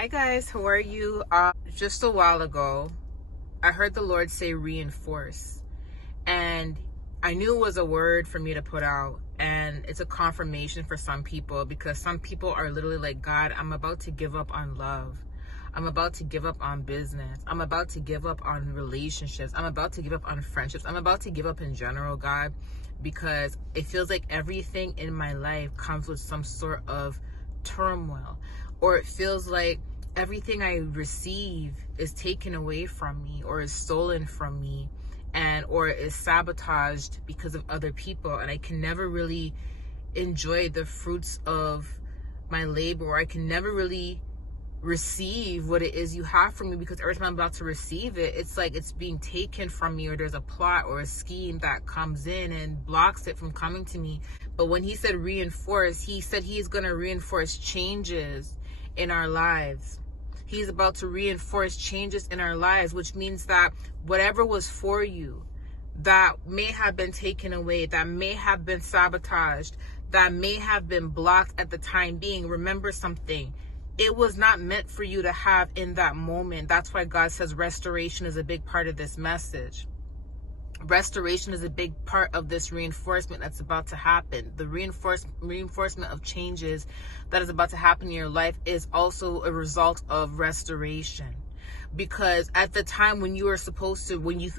Hi guys, how are you? Just a while ago, I heard the Lord say reinforce, and I knew it was a word for me to put out, and it's a confirmation for some people, because some people are literally like, God, I'm about to give up on love. I'm about to give up on business. I'm about to give up on relationships. I'm about to give up on friendships. I'm about to give up in general, God, because it feels like everything in my life comes with some sort of turmoil, or it feels like everything I receive is taken away from me or is stolen from me, and or is sabotaged because of other people, and I can never really enjoy the fruits of my labor, or I can never really receive what it is you have for me, because every time I'm about to receive it, it's like it's being taken from me, or there's a plot or a scheme that comes in and blocks it from coming to me. But when he said reinforce, he said he's going to reinforce changes in our lives. He's about to reinforce changes in our lives, which means that whatever was for you that may have been taken away, that may have been sabotaged, that may have been blocked at the time being, remember something. It was not meant for you to have in that moment. That's why God says restoration is a big part of this message. Restoration is a big part of this reinforcement that's about to happen. The reinforcement of changes that is about to happen in your life is also a result of restoration. Because at the time when you were supposed to, when you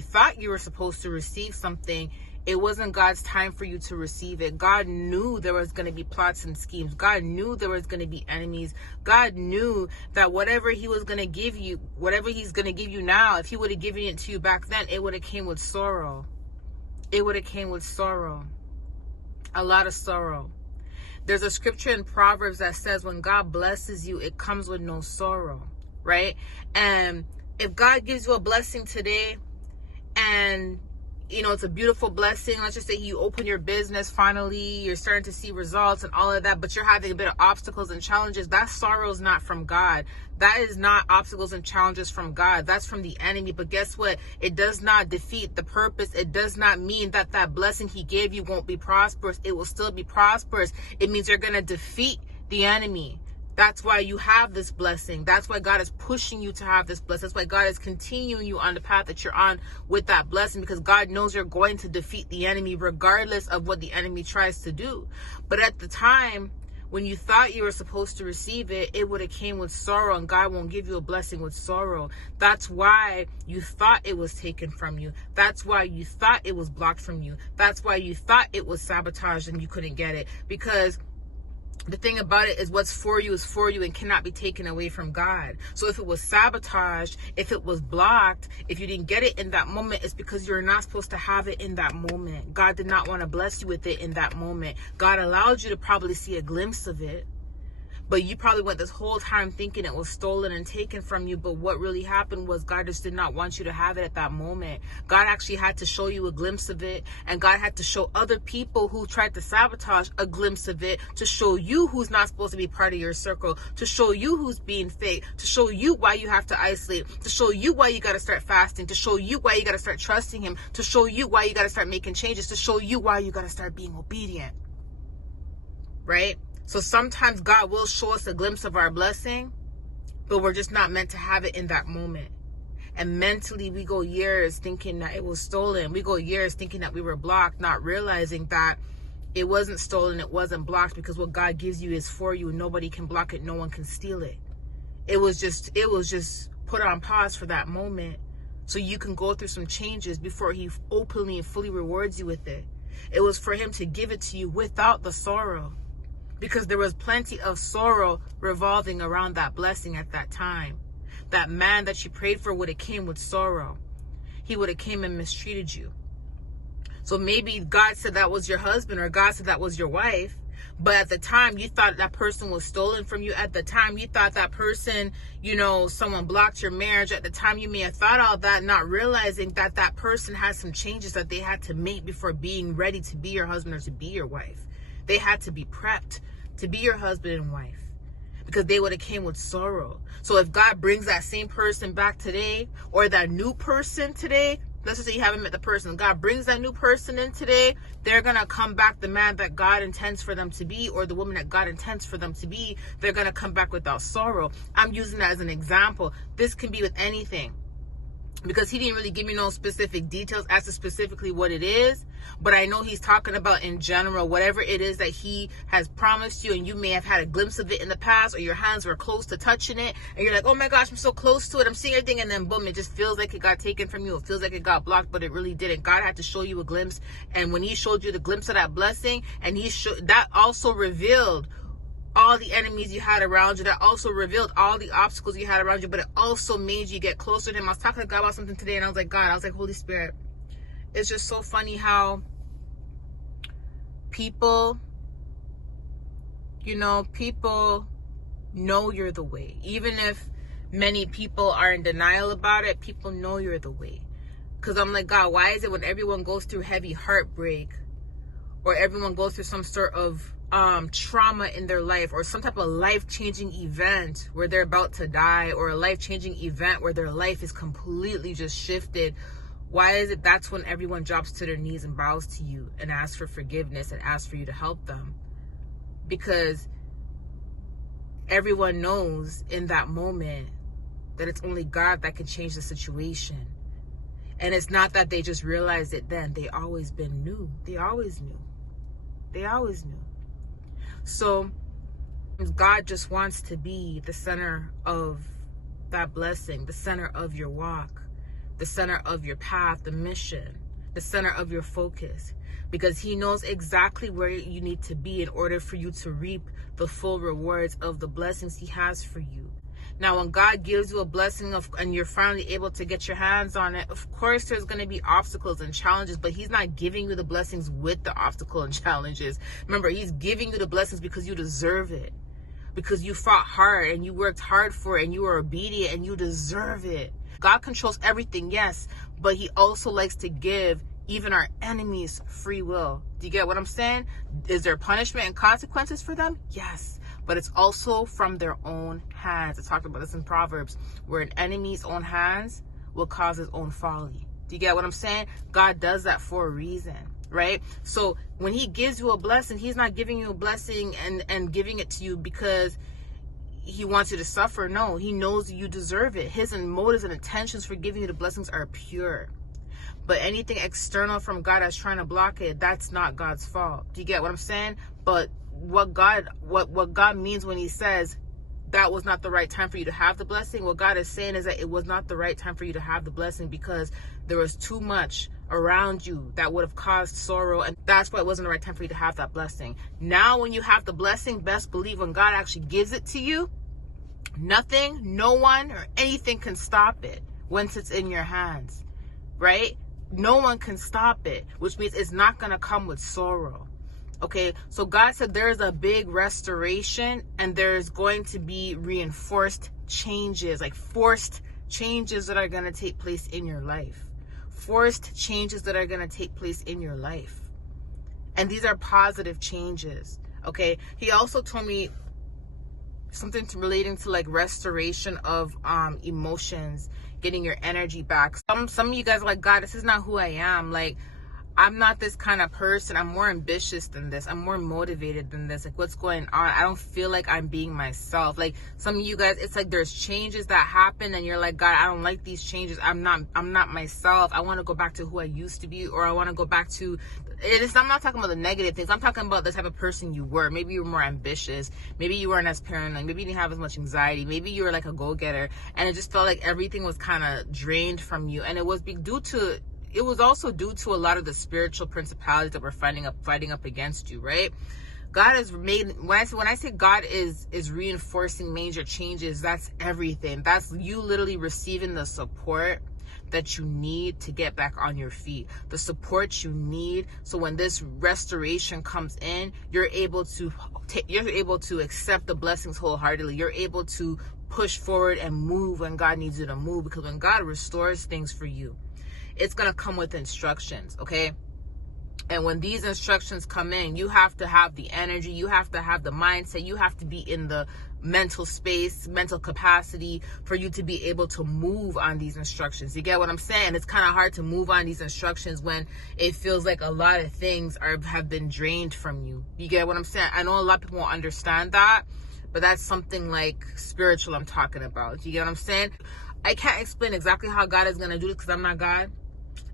thought you were supposed to receive something, it wasn't God's time for you to receive it. God knew there was going to be plots and schemes. God knew there was going to be enemies. God knew that whatever he was going to give you, whatever he's going to give you now, if he would have given it to you back then, it would have came with sorrow. It would have came with sorrow. A lot of sorrow. There's a scripture in Proverbs that says when God blesses you, it comes with no sorrow, right? And if God gives you a blessing today, and it's a beautiful blessing. Let's just say you open your business, finally, you're starting to see results and all of that, but you're having a bit of obstacles and challenges. That sorrow is not from God. That is not obstacles and challenges from God. That's from the enemy. But guess what? It does not defeat the purpose. It does not mean that that blessing he gave you won't be prosperous. It will still be prosperous. It means you're going to defeat the enemy. That's why you have this blessing. That's why God is pushing you to have this blessing. That's why God is continuing you on the path that you're on with that blessing, because God knows you're going to defeat the enemy regardless of what the enemy tries to do. But at the time when you thought you were supposed to receive it, it would have came with sorrow, and God won't give you a blessing with sorrow. That's why you thought it was taken from you. That's why you thought it was blocked from you. That's why you thought it was sabotaged and you couldn't get it, because the thing about it is what's for you is for you and cannot be taken away from God. So if it was sabotaged, if it was blocked, if you didn't get it in that moment, it's because you're not supposed to have it in that moment. God did not want to bless you with it in that moment. God allowed you to probably see a glimpse of it, but you probably went this whole time thinking it was stolen and taken from you. But what really happened was God just did not want you to have it at that moment. God actually had to show you a glimpse of it. And God had to show other people who tried to sabotage a glimpse of it, to show you who's not supposed to be part of your circle, to show you who's being fake, to show you why you have to isolate, to show you why you got to start fasting, to show you why you got to start trusting him, to show you why you got to start making changes, to show you why you got to start being obedient. Right? So sometimes God will show us a glimpse of our blessing, but we're just not meant to have it in that moment. And mentally, we go years thinking that it was stolen. We go years thinking that we were blocked, not realizing that it wasn't stolen, it wasn't blocked, because what God gives you is for you. Nobody can block it. No one can steal it. It was just put on pause for that moment, so you can go through some changes before he openly and fully rewards you with it. It was for him to give it to you without the sorrow, because there was plenty of sorrow revolving around that blessing at that time. That man that you prayed for would have came with sorrow. He would have came and mistreated you. So maybe God said that was your husband, or God said that was your wife, but at the time you thought that person was stolen from you. At the time you thought that person, someone blocked your marriage. At the time you may have thought all that, not realizing that that person had some changes that they had to make before being ready to be your husband or to be your wife. They had to be prepped to be your husband and wife, because they would have came with sorrow. So if God brings that same person back today, or that new person today, let's just say you haven't met the person. God brings that new person in today. They're going to come back the man that God intends for them to be, or the woman that God intends for them to be. They're going to come back without sorrow. I'm using that as an example. This can be with anything, because he didn't really give me no specific details as to specifically what it is. But I know he's talking about in general, whatever it is that he has promised you, and you may have had a glimpse of it in the past, or your hands were close to touching it, and you're like, oh my gosh, I'm so close to it, I'm seeing everything, and then boom, it just feels like it got taken from you. It feels like it got blocked, but it really didn't. God had to show you a glimpse, and when he showed you the glimpse of that blessing, and that also revealed all the enemies you had around you, that also revealed all the obstacles you had around you, but it also made you get closer to him. I was talking to God about something today, and I was like, God, Holy Spirit, it's just so funny how people know you're the way. Even if many people are in denial about it, people know you're the way. Because I'm like, God, why is it when everyone goes through heavy heartbreak, or everyone goes through some sort of trauma in their life, or some type of life-changing event where they're about to die, or a life-changing event where their life is completely just shifted, why is it that's when everyone drops to their knees and bows to you and asks for forgiveness and asks for you to help them? Because everyone knows in that moment that it's only God that can change the situation. And it's not that they just realized it then. They always knew. They always knew. So God just wants to be the center of that blessing, the center of your walk, the center of your path, the mission, the center of your focus, because he knows exactly where you need to be in order for you to reap the full rewards of the blessings he has for you. Now, when God gives you a blessing and you're finally able to get your hands on it, of course, there's going to be obstacles and challenges, but he's not giving you the blessings with the obstacle and challenges. Remember, he's giving you the blessings because you deserve it, because you fought hard and you worked hard for it and you were obedient and you deserve it. God controls everything, yes, but he also likes to give even our enemies free will. Do you get what I'm saying? Is there punishment and consequences for them? Yes. But it's also from their own hands. I talked about this in Proverbs, where an enemy's own hands will cause his own folly. Do you get what I'm saying? God does that for a reason, right? So when he gives you a blessing, he's not giving you a blessing and giving it to you because he wants you to suffer. No, he knows you deserve it. His motives and intentions for giving you the blessings are pure. But anything external from God that's trying to block it, that's not God's fault. Do you get what I'm saying? But what God means when he says that was not the right time for you to have the blessing, what God is saying is that it was not the right time for you to have the blessing because there was too much around you that would have caused sorrow, and that's why it wasn't the right time for you to have that blessing. Now when you have the blessing, best believe when God actually gives it to you, nothing, no one, or anything can stop it once it's in your hands, right? No one can stop it, which means it's not going to come with sorrow. Okay, so God said there's a big restoration and there's going to be reinforced changes, like forced changes that are going to take place in your life. Forced changes that are going to take place in your life. And these are positive changes. Okay, he also told me something relating to like restoration of emotions, getting your energy back. Some of you guys are like, God, this is not who I am. Like, I'm not this kind of person. I'm more ambitious than this. I'm more motivated than this. Like, what's going on? I don't feel like I'm being myself. Like, some of you guys, it's like there's changes that happen and you're like, God, I don't like these changes. I'm not myself. I want to go back to who I used to be, or I want to go back to I'm not talking about the negative things. I'm talking about the type of person you were. Maybe you were more ambitious. Maybe you weren't as paranoid. Maybe you didn't have as much anxiety. Maybe you were like a go-getter and it just felt like everything was kind of drained from you. And it was also due to a lot of the spiritual principalities that were fighting up against you, right? God has made, when I say God is reinforcing major changes, that's everything. That's you literally receiving the support that you need to get back on your feet, the support you need. So when this restoration comes in, you're able to accept the blessings wholeheartedly. You're able to push forward and move when God needs you to move, because when God restores things for you, it's going to come with instructions, okay? And when these instructions come in, you have to have the energy, you have to have the mindset, you have to be in the mental space, mental capacity for you to be able to move on these instructions. You get what I'm saying? It's kind of hard to move on these instructions when it feels like a lot of things have been drained from you. You get what I'm saying? I know a lot of people won't understand that, but that's something like spiritual I'm talking about. You get what I'm saying? I can't explain exactly how God is going to do this because I'm not God.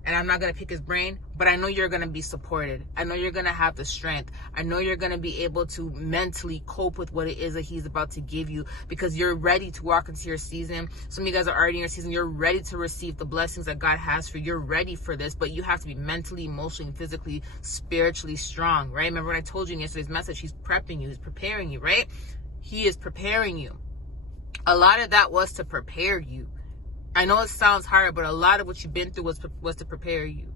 And I'm not going to pick his brain, but I know you're going to be supported. I know you're going to have the strength. I know you're going to be able to mentally cope with what it is that he's about to give you, because you're ready to walk into your season. Some of you guys are already in your season. You're ready to receive the blessings that God has for you. You're ready for this, but you have to be mentally, emotionally, physically, spiritually strong, right? Remember when I told you in yesterday's message, he's prepping you, he's preparing you, right? He is preparing you. A lot of that was to prepare you. I know it sounds hard, but a lot of what you've been through was to prepare you.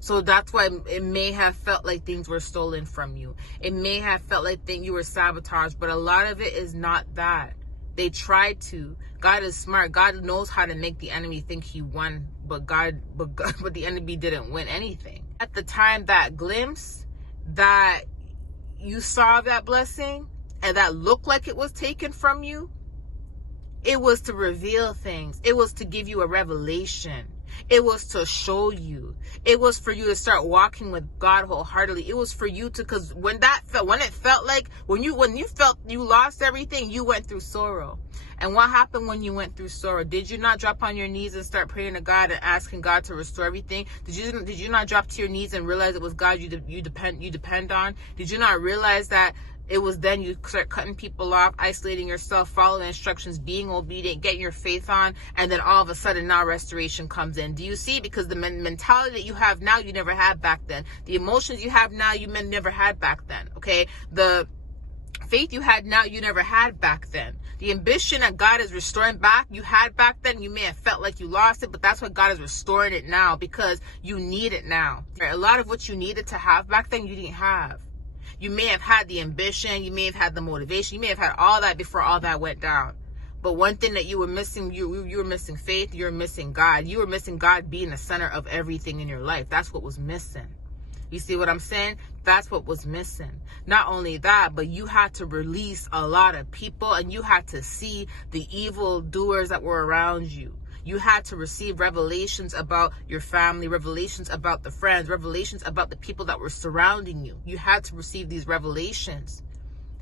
So that's why it may have felt like things were stolen from you. It may have felt like you were sabotaged, but a lot of it is not that. They tried to. God is smart. God knows how to make the enemy think he won, but the enemy didn't win anything. At the time, that glimpse that you saw that blessing and that looked like it was taken from you, it was to reveal things. It was to give you a revelation. It was to show you. It was for you to start walking with God wholeheartedly. It was for you to, because when you felt you lost everything, you went through sorrow. And what happened when you went through sorrow? Did you not drop on your knees and start praying to God and asking God to restore everything? Did you not drop to your knees and realize it was God you depend on? Did you not realize that it was then you start cutting people off, isolating yourself, following instructions, being obedient, getting your faith on, and then all of a sudden now restoration comes in? Do you see? Because the mentality that you have now, you never had back then. The emotions you have now, you never had back then, okay? The faith you had now, you never had back then. The ambition that God is restoring back, you had back then. You may have felt like you lost it, but that's why God is restoring it now, because you need it now. A lot of what you needed to have back then, you didn't have. You may have had the ambition, you may have had the motivation, you may have had all that before all that went down. But one thing that you were missing, you were missing faith, you were missing God. You were missing God being the center of everything in your life. That's what was missing. You see what I'm saying? That's what was missing. Not only that, but you had to release a lot of people, and you had to see the evil doers that were around you. You had to receive revelations about your family, revelations about the friends, revelations about the people that were surrounding you. You had to receive these revelations.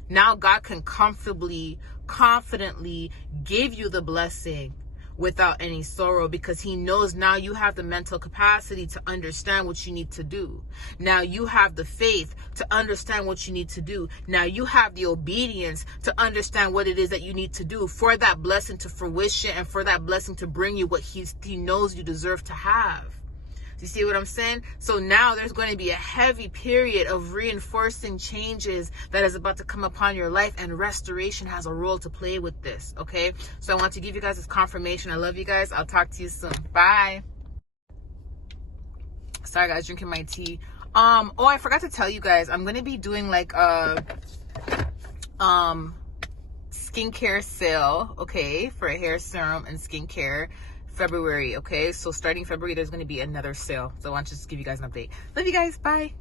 Now God can comfortably, confidently give you the blessing without any sorrow, because he knows now you have the mental capacity to understand what you need to do. Now you have the faith to understand what you need to do. Now you have the obedience to understand what it is that you need to do for that blessing to fruition and for that blessing to bring you what he knows you deserve to have. You see what I'm saying? So now there's going to be a heavy period of reinforcing changes that is about to come upon your life, and restoration has a role to play with this, okay? So I want to give you guys this confirmation. I love you guys. I'll talk to you soon. Bye. Sorry guys, drinking my tea. Oh, I forgot to tell you guys, I'm going to be doing like a skincare sale, okay, for a hair serum and skincare. February, okay? So starting February, there's going to be another sale. So I want to just give you guys an update. Love you guys. Bye.